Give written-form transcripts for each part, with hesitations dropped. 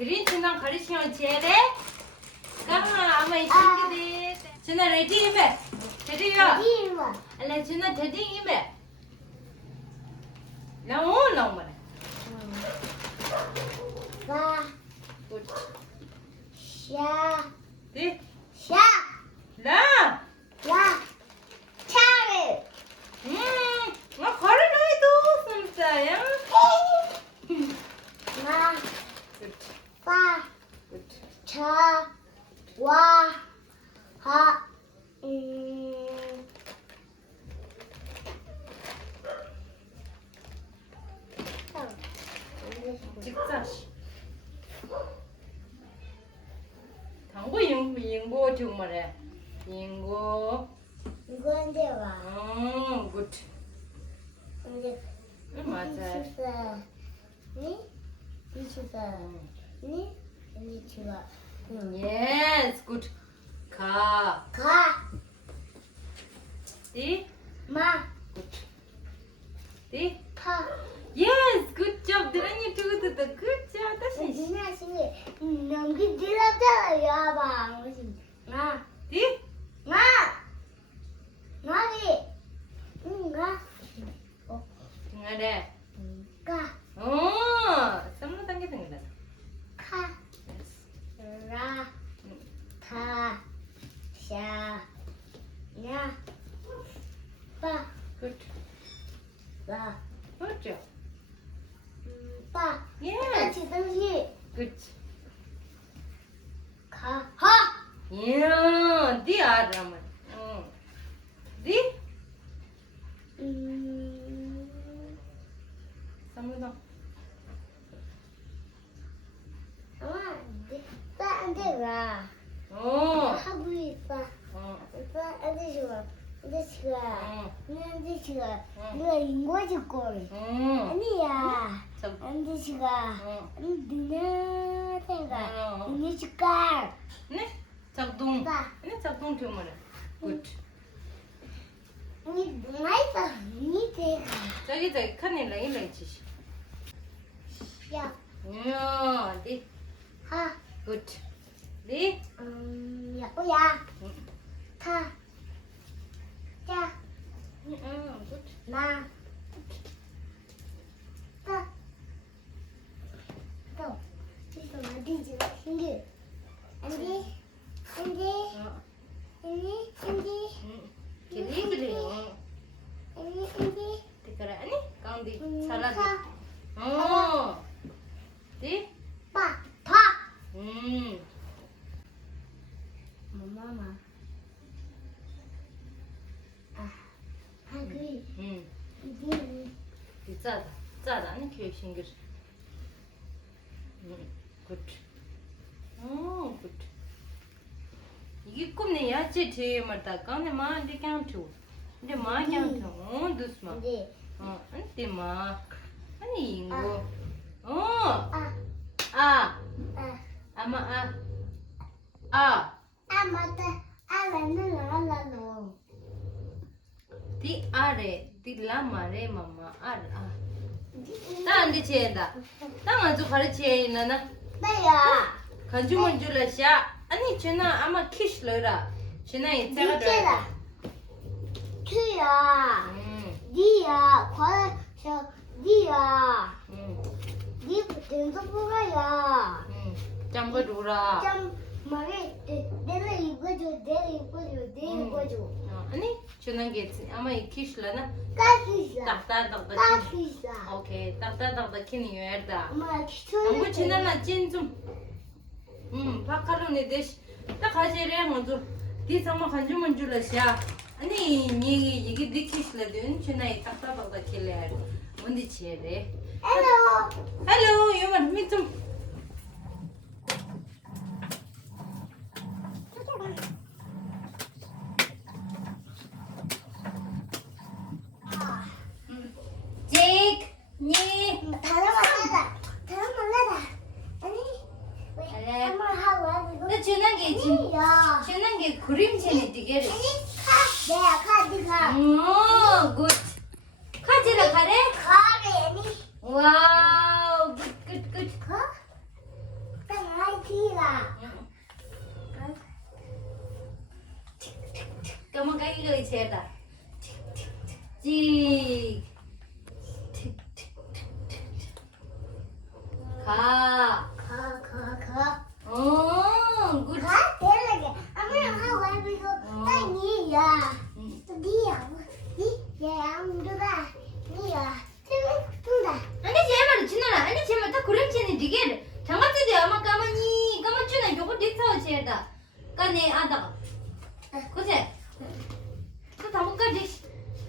드린 준아 가르치면 제래? 까마 아마 이쪽에 준아 레디 임해. 드디어. 알레 준아 드디 임해. 너무 너무. 와, 굿. 샤, 네. 샤, 라. 와, 차를. 나 가르쳐도 진짜야. 와, 굿. 와, 굿. 차, 와, 하, 직사시. 당고 인고 정말에. 인고. 이거 언제 와? 굿. 언제? 맞아. 미치사, 니? 미치사, 니? 미치가. Yes, good. 가. 가, 띠. 마, Good. 띠. 파. Yes, good job. 드라니 두고도 good job. 다시. 누나 신기 넘기 들었잖아 여봐 나 띠. 나 나리 응가 중간에. 가 쌈로 당겨 생긴다. 카 라 타 샤 냐 빠 Good. 라 Good job. 빠 Yes. 같이 동시 Good. 가 하 Yeah. 띠 아라만. 띠. 쌈로 당. 엄마 나한테 가 하고 있어 안돼 좋아 안돼 좋아 안돼 좋아 누가 인거지 꼴 아니야 안돼 좋아 누나한테가 언니 줄까 네? 작동. 빠 네, 작동 정말에. Good. 언니 누나 있어 언니 대가 저기 칸에 라인 치시. 야 Yeah. 띠. 하 Good. 띠. 야야 타 자 Good. 나 빠 또 이거 어디지 신기 안돼 안돼 안돼 안돼 Kili kili. 안돼 안돼 Tikara ani kang di salah 타 di. Di. 빠 파 엄마마 하기 이게 짜다. 짜다 아니 교육 신경. Good. Good. 이게 꿈네 야채 제 말다 간에 마한테 캔투. 근데 마 캔투. 두스마. 안돼 안테 마. 아니 이거. 아 아마 아. 맞다 나는 알아노 디 아래 디 라마레 마마 아라. 나 안돼 체다. 나 아주 가르치에 있나나. 나야 간주문 줄라샤. 아니 쟤나 아마 키실러라. 쟤나 이따가 니체다 큐야 니야 과저 니야 니 된소포가야 잠가 두라. 좀 말해 내가 이거줘 내가 이거줘 아니 쟤나 게 아마 이 키실러나. 까기사 딱딱 까기사 오케이 딱딱 키니 요다. 엄마 안고 키토네 쟤나나 찐좀 바카로네 대시 딱 가지래 먼저 디 상마 간주문 줄라샤. 아니 이게 디키실러든 쟤나 딱딱 킬래. 뭔지 치래. 헬로 헬로 요만 미좀 제이크 니 다른 말라다 아니 왜 엄마 하고 나 주는 게 지금 야 주는 게 그림체네 되게. 내가 카드가 굿. 카지라 가래? 가게 아니 와우 굿. 가? 이거 제다. 찍. 가. 굿. 아니 제발 지나라. 아니 제발 다 그림체는 되게 장갑들이 아마 까마니 까만추나 요거 딕타워 제다. 까네 아다가. 그치? 또 다못까지.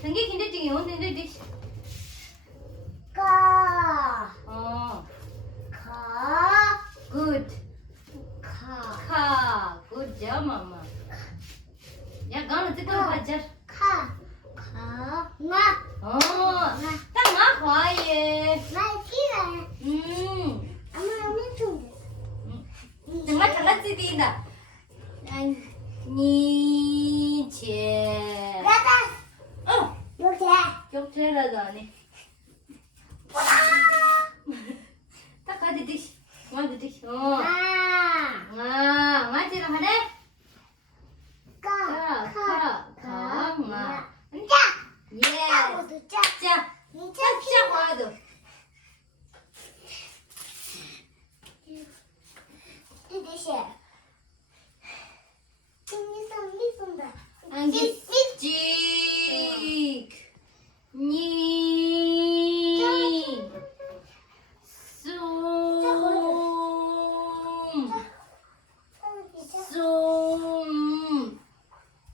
생기 긴데증이 오는데 딕. Good. Good job, mama. 야, 가는 뜨거운 바자. 딱 과예. 정말 잘났지디다. 니체. 격제라도 안 해. 딱 가지 딕. 완전 딕. 맞지랑 하네? 짝 와도. 안기 찍. 니. 쏨.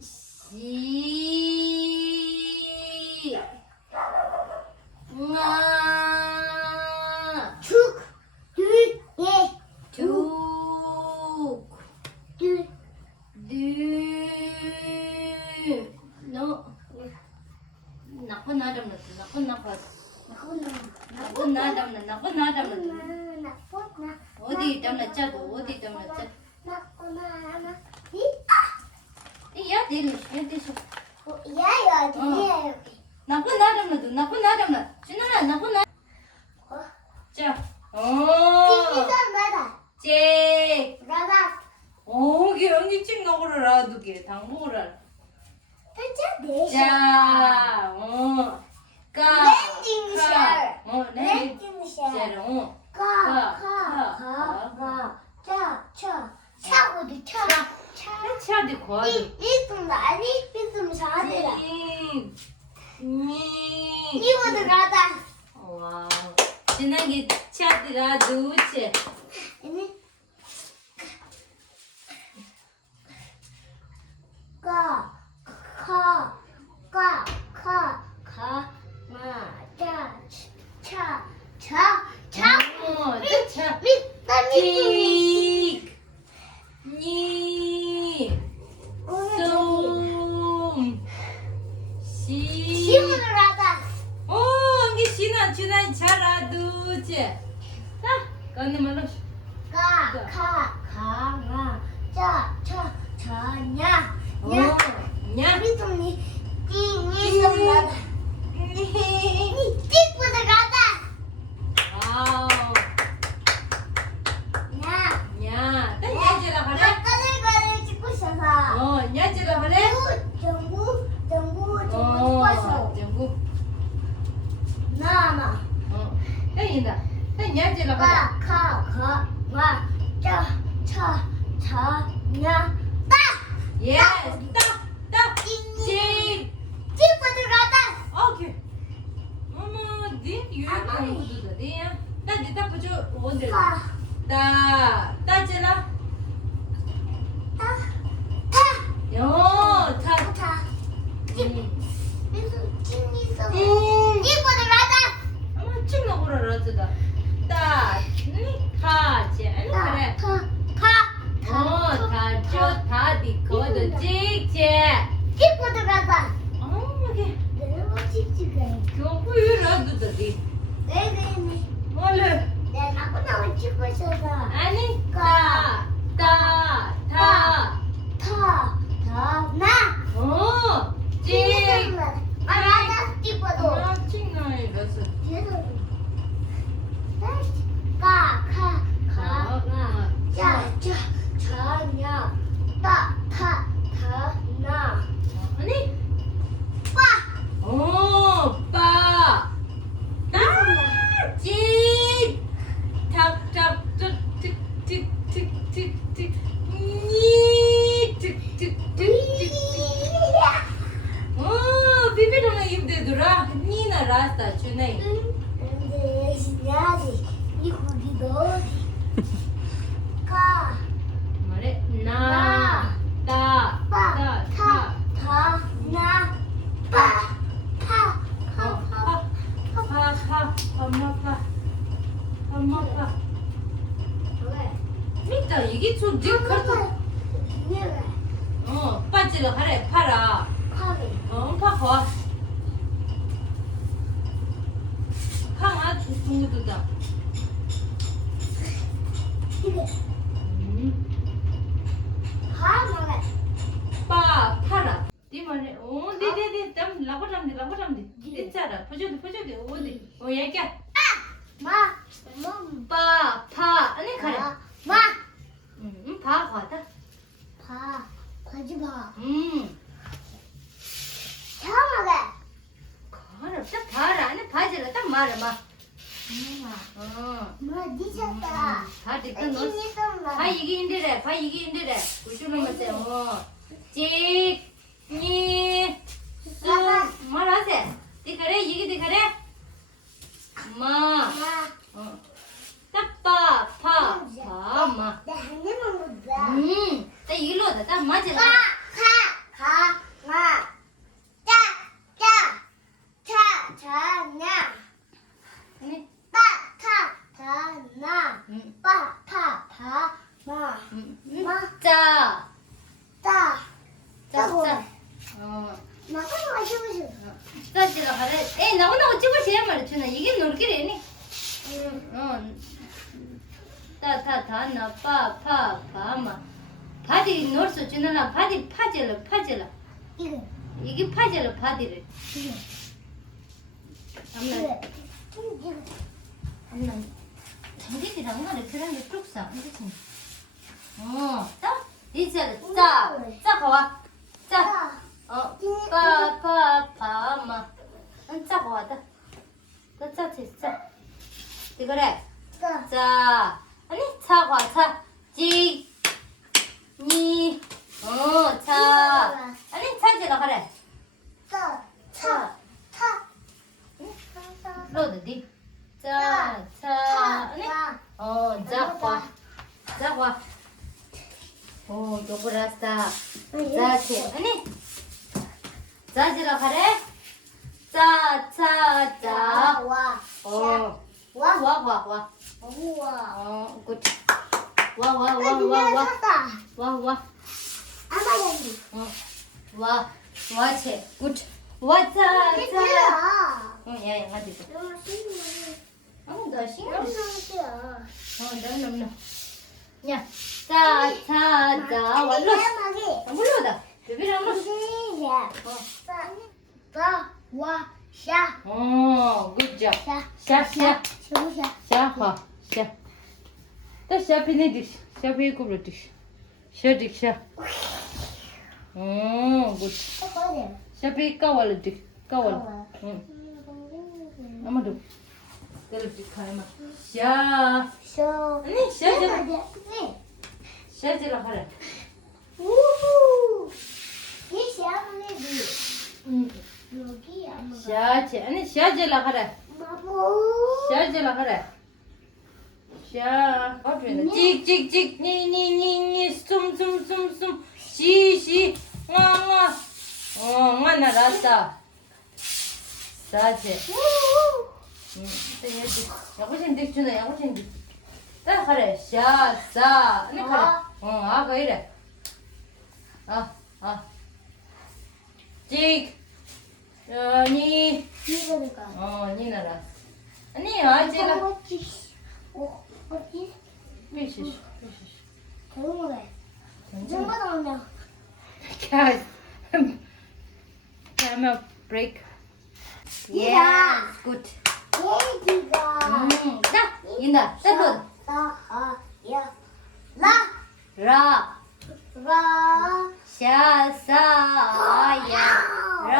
시. 나. 툭. 너. 나쁜 나담나. 어디 담나 짜도 어디 담나 짜. 야 내리 해대서. 나쁜 나담나. 준아 나쁜 나. 자. 제. 연기 찍 넣으라 두개 당구를. 자. 차디 거야. 와우. 지나게 차디라 두체. 준아 잘라 두체. 자, 건네 말로. 냐. 와우. 냐. 또 냐지라 그래? 냐지라 그래? 정부. 땡이다. 땡 냐지라 그래? 예스. 딱. 직. 오케이. 어머, 네 유행하는 것도 돼야. 딱 보죠. 뭔데? 따지라. 타. 어머, 쭉 나오라 그러다. 그래. 다디 거도 찍제. 오케이. 교부유라도 돼. 원래 아니 가. 말해. 나. 따. 빠. 따. 타. 타. 나. 빠. 파. 파. 파. 엄마가. 왜? 밑다 이게 좀 지금 왜? 빠지러 하래. 팔아. 파리. 파고. 강아 중국도다. 이게 파 먹어. 빠 팔아. 디만에 네네네 땀 라고람디 됐잖아. 보셔도 어디 얘기야. 마. 빠 파. 아니 가래. 마. 파 과다. 파. 가지 마. 차 먹어. 가라. 딱 봐라. 아니 바지라 딱 말아 마. 뭐 니쳤다. 바지 그 넣어. 봐 이게 힘들래. 우주는 맞아요. 찍니 말하세. 디카레 이게 디카레. 마. 딱빠 마. 나 한 입만 먹자. 딱 이거다. 딱 맞아. 마. 냐. 아니. 나. 마. 짜. 짜. 짜. 나도 마시고 싶어. 짜지라 하래. 에이 나오나고 찍을 시간 말이야. 주나 이게 놀기래니. 마. 바디 놀수 주나나 바디 파질라. 이거. 이게 파질라 바디를. 이거. 엄마 정신이랑 말을 그런 게 뚝사. 딱 이제 짜 가와. 짜. 마. 짜 가와다. 짜. 이거래. 자, 아니 차과 차. 니. 차. 아니 차지라 그래. 차. 로드디. 자. 아니. 자과. 요거라스타. 자치. 아니. 자지라 그래. 자. 와. 와. 우와. 굿. 와. 아마야지. 와체. 굿. 와자. 괜찮아. 야, 맞지. 너무 신기해. 나 신경. 너무 신기해. 너. 야, 자. wallo. 물러다. 비비랑 물러. good job. 샤. 또 샤피네 디시. 샤피 kub로 디시. 샤. good. 샤피 까왈 디. 까왈. 아마도. 그렇지 가야마. 샤. 아니 샤지라 하래. 샤지 아니 샤지라 하래. 샤지라 하래. 샤. 찍. 니. 숨. 시. 와. 나라다. 사지. 야구신 딕주나 야구신 딕. 딱 하래. 샤. 아니 하래. 그 이래. 찍. 니. 니나라. 아니 아지라. 미시시. Guys, camera break. Yes, good. 자, 인다. 자, 라. 샤사야. 라.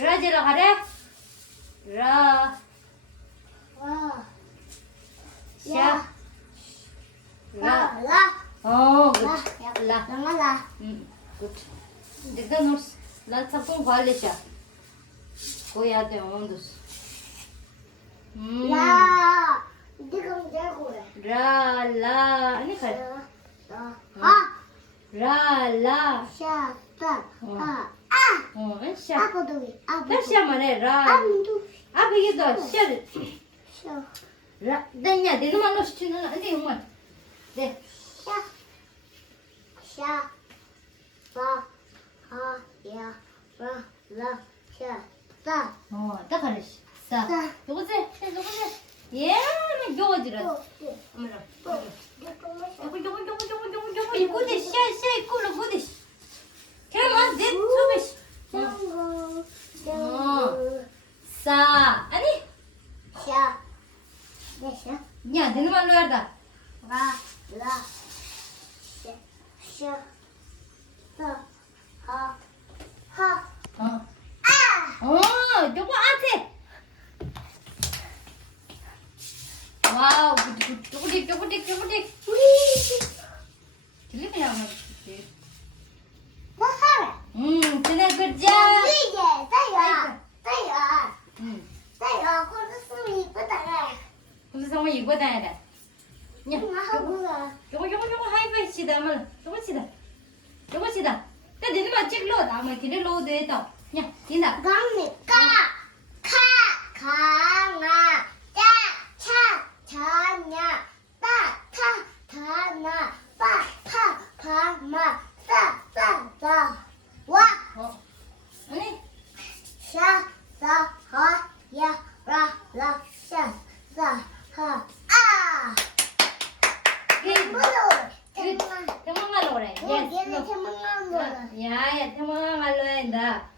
라지라 하래. 라. 샤. 라. good. 라. good. देखा नोट्स ला सबको खा ले शा कोई आते हैं हम दोस्त 야, 이거 라 아니 가 아, 라라 샤, 따, 아, 샤 아빠도 위, 아빠도. 다시 한번 해라 아무도 아버지도 샤를 샤, 라 내냐 내 놈만 넣으시는 안돼 정말 네 샤, 샤, 바, 하, 야, 라, 라, 샤, 따. 딱 하르시 사 요거세 예 요거지라 어머나 요거 이거지 샤 이거로 거지 그러면 내 소비시 사 아니 샤, 네, 샤, 야 내 놈만 넣어야다 라, 라, 샤, 샤, 따, 하, 하, 요거 앞에 와우 쪼그릭 우리, 들리면 하나 나 살아. 그래 그자 이게 따야, 콘서트 이쁘다. 무슨 상황 이거 다야 돼 야, 하고가. 요거 하이파이 시다 말 요거 시다 나 내는 마 찍로 나만 길에 로드 했다 야 이나 강니까 강아 차냐 다나 파마 싸 와 아니 샤사하야라샤사하 태몽말로 그래 얘는 태몽한 거야. 야야 태몽말로 한다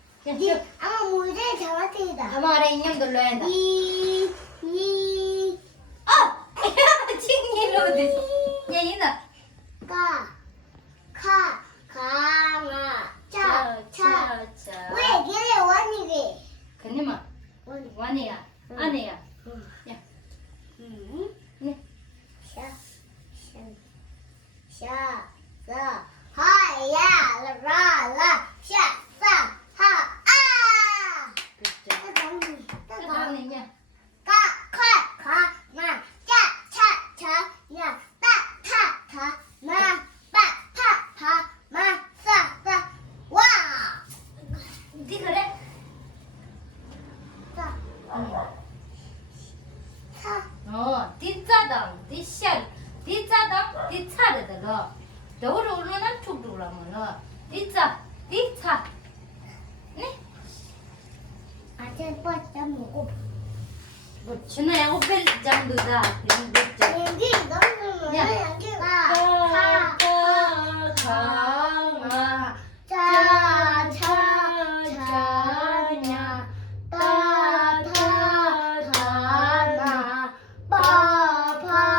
아마 물에 장아찌다. 아마래 인형 돌려 한다 이 칭이 로드 야 이나 강아 차 왜 걔네 원이게 그니마 완이야 아내야 야 네. 샤사 하야 라라 샤사 하아 다음에냐 가나 차차차야 따타타나 빠파파마 싸싸 와 니 그래 사 뒷짜당 뒷샤 뒷짜당 뒷차르다 너를 오르는 툭툭라면 뒷차 네 아침 버스 먹고 뭐 준아야 호텔 장도다 그냥 됐죠 여기 너무 야. 여기가 강아 차차차냐 따타타나 빠파파마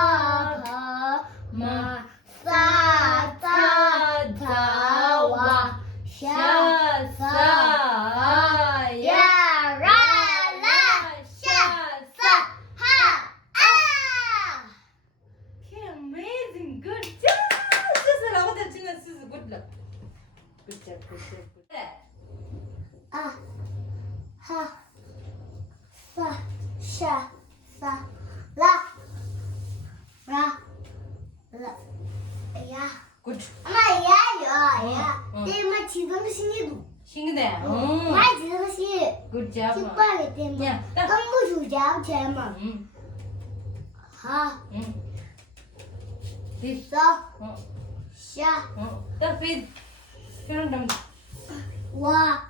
싸따다와 샤사 야라라 샤사 하아 Okay, amazing, good job. Susu, aku dah cina Susu, good luck. Good job. 야, Good. 엄마 야. 응. 때마 지정신이도. 신기네. 마 지정신. Good job. 식빵이 때마. 야, 딱. 너무 주장 제마. 하, This. 사, 샤, Tak fit. Sekarang dah. 와,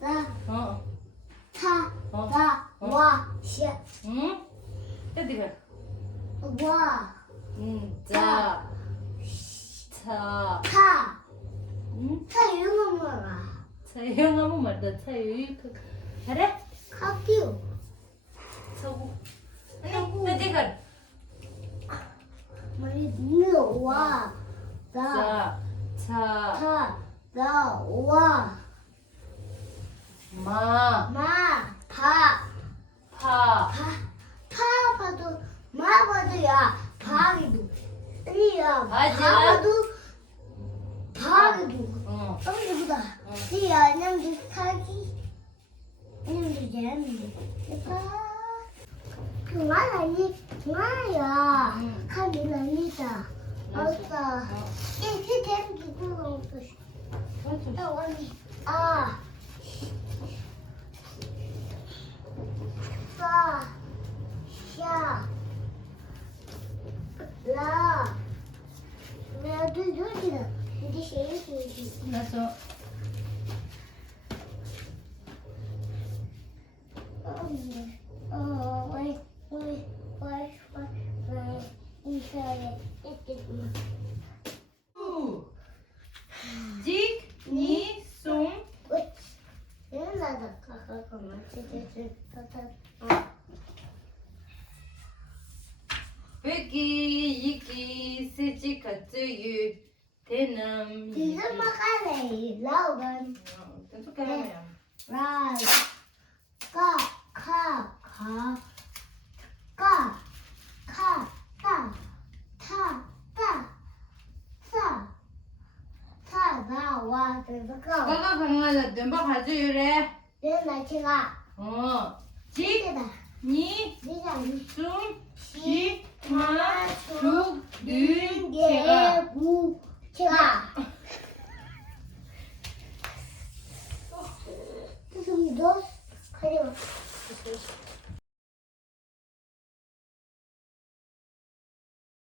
사, 타, 다, 와, 샤, Tadi kan? 와, Ja. Ta. 타. 타 이런 거 뭐야? Sayang kamu mada sayang. Ada? 카피오. Sabu. Tadi kan? 머리 와, 다, Ja. Ta. 타, 다, 와, Ma. 마, 파, Pa. 파봐도 마봐도야 파기도 아니야 맞아. 파봐도 파기도 Oh. 엄지보다 이야 냠도 사기 냠도 재는데 그만 아니 그만이야. 응. 하늘 아니다. 없어. 이렇게 된 기분은 없어. 또 언니. 아. 사. 샤. 라. 나도 여기다. 이제 제일 알았어. 직, 니, 송. 베기, 이기, 세지, 가츠, 유, 대남. 어떻게 하면? 가가 강화다 덤바 가져요래. 직, 니, 송, 시, 마, 룩, 는, 제가. 너 가져와.